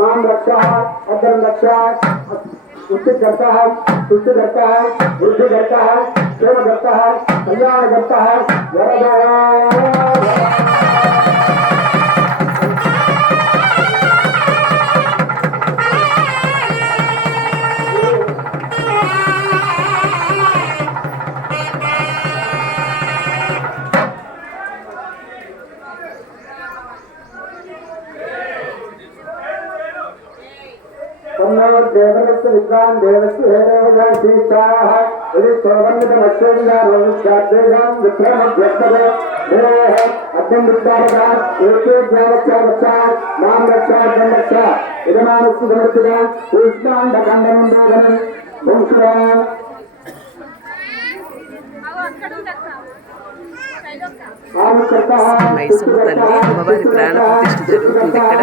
माम रक्षा अधर्म रक्षा उससे करता है उससे करता है वृद्धि करता है प्रेम करता है कल्याण करता है देवस्य विद्वान् देवस्य हेरेवगान् शीर्षाः यदि स्ववर्णितमश्वरिणारोविष्याद्वेगान् विक्रमभ्यस्तवे देवः अद्यं विद्वारकान् एके ज्ञानच्चावच्चान् मां रक्षाद्यं रक्षा इदमानस्य समर्पितान् कृष्णाण्डखण्डमण्डोधनं वंशुरान् మైసమ్మ తల్లి అమ్మవారి ప్రాణ ప్రతిష్ఠ జరుగుతుంది ఇక్కడ